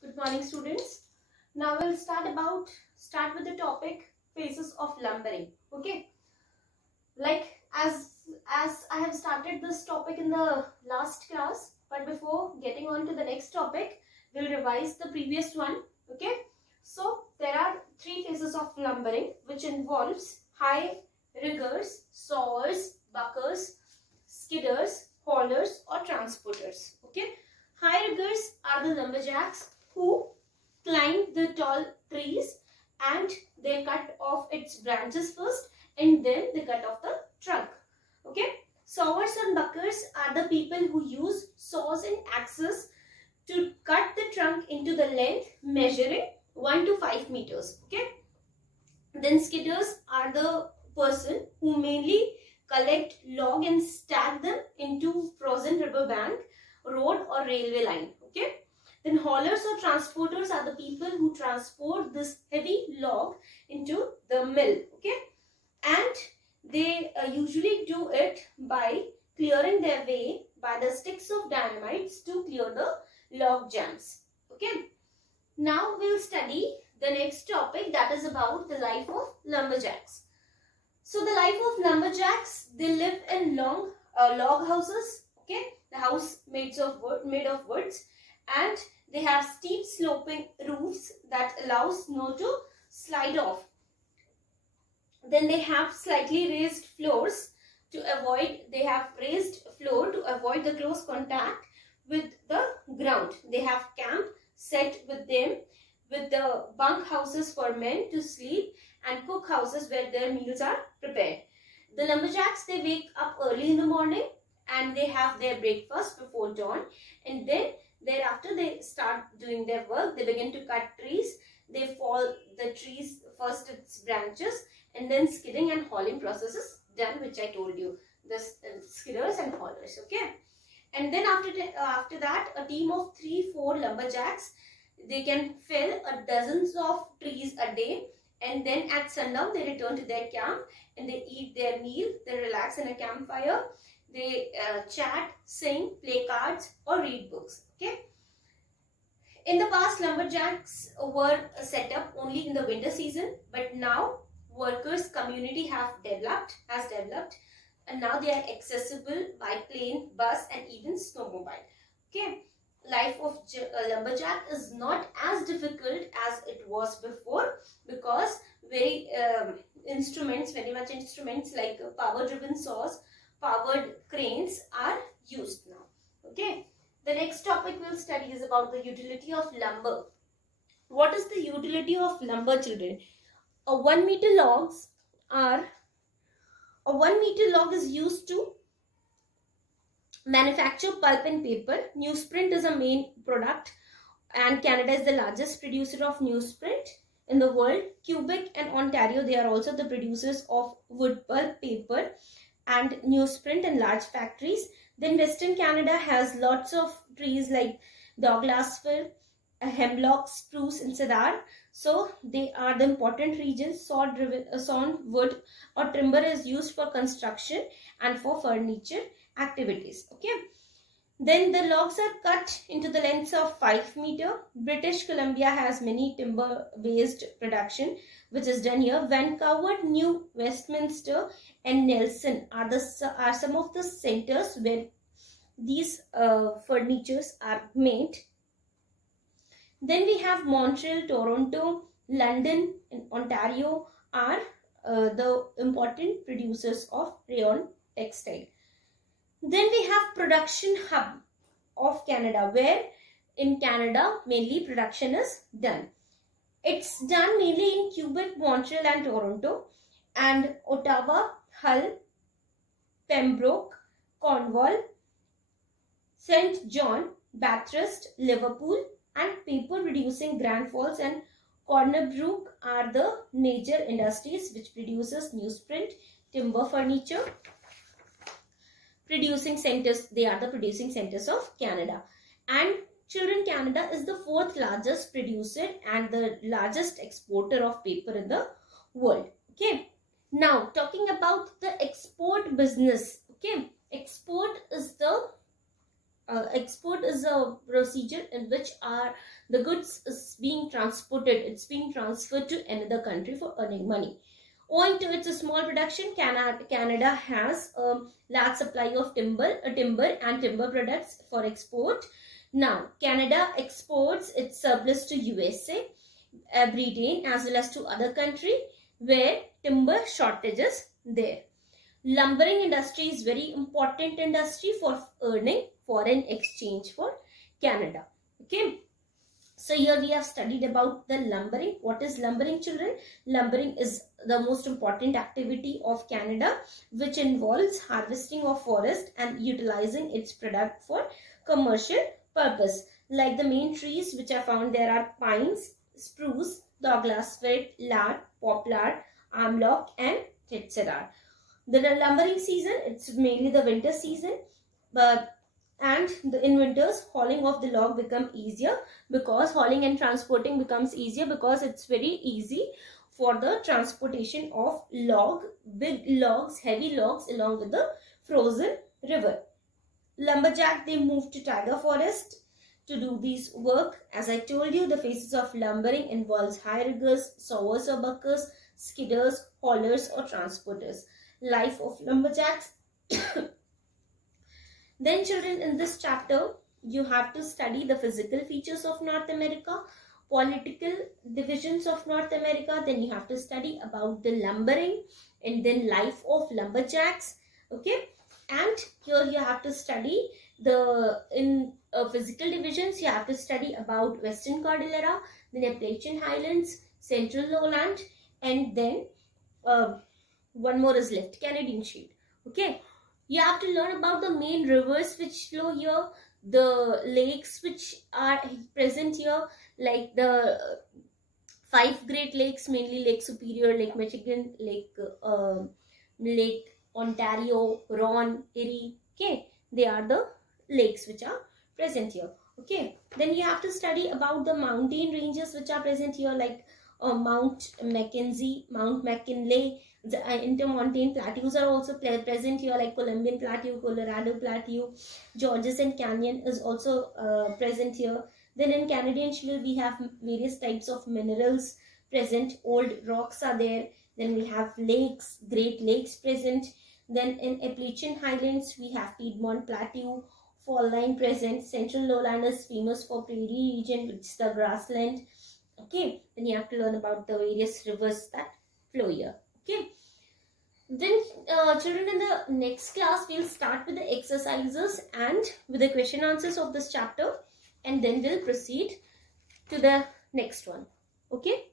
Good morning, students. Now we'll start with the topic phases of lumbering. Okay, like as I have started this topic in the last class, but before getting on to the next topic, we'll revise the previous one. Okay, so there are three phases of lumbering, which involves high riggers, sawers, buckers, skidders, haulers, or transporters. Okay, high riggers are the lumberjacks who climb the tall trees and they cut off its branches first and then they cut off the trunk. Okay, sawers and buckers are the people who use saws and axes to cut the trunk into the length measuring 1 to 5 meters. Okay, then skidders are the person who mainly collect log and stack them into frozen river bank, road or railway line. Okay, then haulers or transporters are the people who transport this heavy log into the mill. Okay, and they usually do it by clearing their way by the sticks of dynamites to clear the log jams. Okay, now we'll study the next topic, that is about the life of lumberjacks. So the life of lumberjacks, they live in long log houses. Okay, the house made of woods, and they have steep sloping roofs that allow snow to slide off. Then they have slightly raised floors to avoid, the close contact with the ground. They have camp set with them, with the bunk houses for men to sleep and cook houses where their meals are prepared. The lumberjacks, they wake up early in the morning and they have their breakfast before dawn, and then thereafter they start doing their work. They begin to cut trees. They fall the trees first its branches, and then skidding and hauling process is done, which I told you, the skidders and haulers. Okay, and then after that, a team of 3-4 lumberjacks, they can fell dozens of trees a day, and then at sundown they return to their camp and they eat their meal. They relax in a campfire. They chat, sing, play cards or read books. Okay. In the past, lumberjacks were set up only in the winter season, but now workers community has developed, and now they are accessible by plane, bus and even snowmobile. Okay. Life of lumberjack is not as difficult as it was before, because very much instruments like power driven saws, powered cranes are used now. Okay, the next topic we'll study is about the utility of lumber. What is the utility of lumber, children? A 1 meter log is used to manufacture pulp and paper. Newsprint is a main product, and Canada is the largest producer of newsprint in the world. Quebec and Ontario, they are also the producers of wood pulp, paper and newsprint in large factories. Then Western Canada has lots of trees like Douglas fir, hemlock, spruce and cedar. So they are the important regions. Sawn wood or timber is used for construction and for furniture activities. Okay, then the logs are cut into the lengths of 5 meter. British Columbia has many timber based production which is done here. Vancouver, New Westminster and Nelson are some of the centers where these furnitures are made. Then we have Montreal, Toronto, London and Ontario are the important producers of rayon textile. Then we have production hub of Canada, where in Canada mainly production is done. It's done mainly in Quebec, Montreal and Toronto, and Ottawa, Hull, Pembroke, Cornwall, St. John, Bathurst, Liverpool and paper producing Grand Falls and Corner Brook are the major industries which produces newsprint, timber, furniture. Producing centers, they are the producing centers of Canada. And children, Canada is the 4th largest producer and the largest exporter of paper in the world. Okay, now talking about the export business. Okay, export is the export is a procedure in which the goods is being transported, it's being transferred to another country for earning money. Owing to its small production, Canada has a large supply of timber and timber products for export. Now, Canada exports its surplus to USA, Britain, as well as to other country where timber shortages there. Lumbering industry is very important industry for earning foreign exchange for Canada. Okay. So here we have studied about the lumbering. What is lumbering, children? Lumbering is the most important activity of Canada, which involves harvesting of forest and utilizing its product for commercial purpose. Like the main trees which are found there are pines, spruce, Douglas fir, lard, poplar, armlock and etc. The lumbering season, it's mainly the winter season, in winters hauling of the log become easier, because hauling and transporting becomes easier because it's very easy for the transportation of big logs, heavy logs along with the frozen river. Lumberjack, they move to taiga forest to do this work. As I told you, the phases of lumbering involves high riggers, sawers or buckers, skidders, haulers or transporters. Life of lumberjacks. Then children, in this chapter, you have to study the physical features of North America, political divisions of North America, then you have to study about the lumbering and then life of lumberjacks. Okay, and here you have to study physical divisions. You have to study about Western Cordillera, then Appalachian Highlands, Central Lowland, and then one more is left, Canadian Shield. Okay, you have to learn about the main rivers which flow here, the lakes which are present here, like the 5 Great Lakes, mainly Lake Superior, Lake Michigan, Lake Ontario, Ron, Erie. Okay, they are the lakes which are present here. Okay, then you have to study about the mountain ranges which are present here, like Mount Mackenzie, Mount McKinley. The intermontane plateaus are also present here, like Columbian Plateau, Colorado Plateau, Georges and Canyon is also present here. Then in Canadian Shield we have various types of minerals present. Old rocks are there. Then we have lakes, Great Lakes present. Then in Appalachian Highlands we have Piedmont Plateau, Fall Line present. Central Lowland is famous for prairie region, which is the grassland. Okay, then you have to learn about the various rivers that flow here. Okay, then children, in the next class we'll start with the exercises and with the question answers of this chapter, and then we'll proceed to the next one. Okay.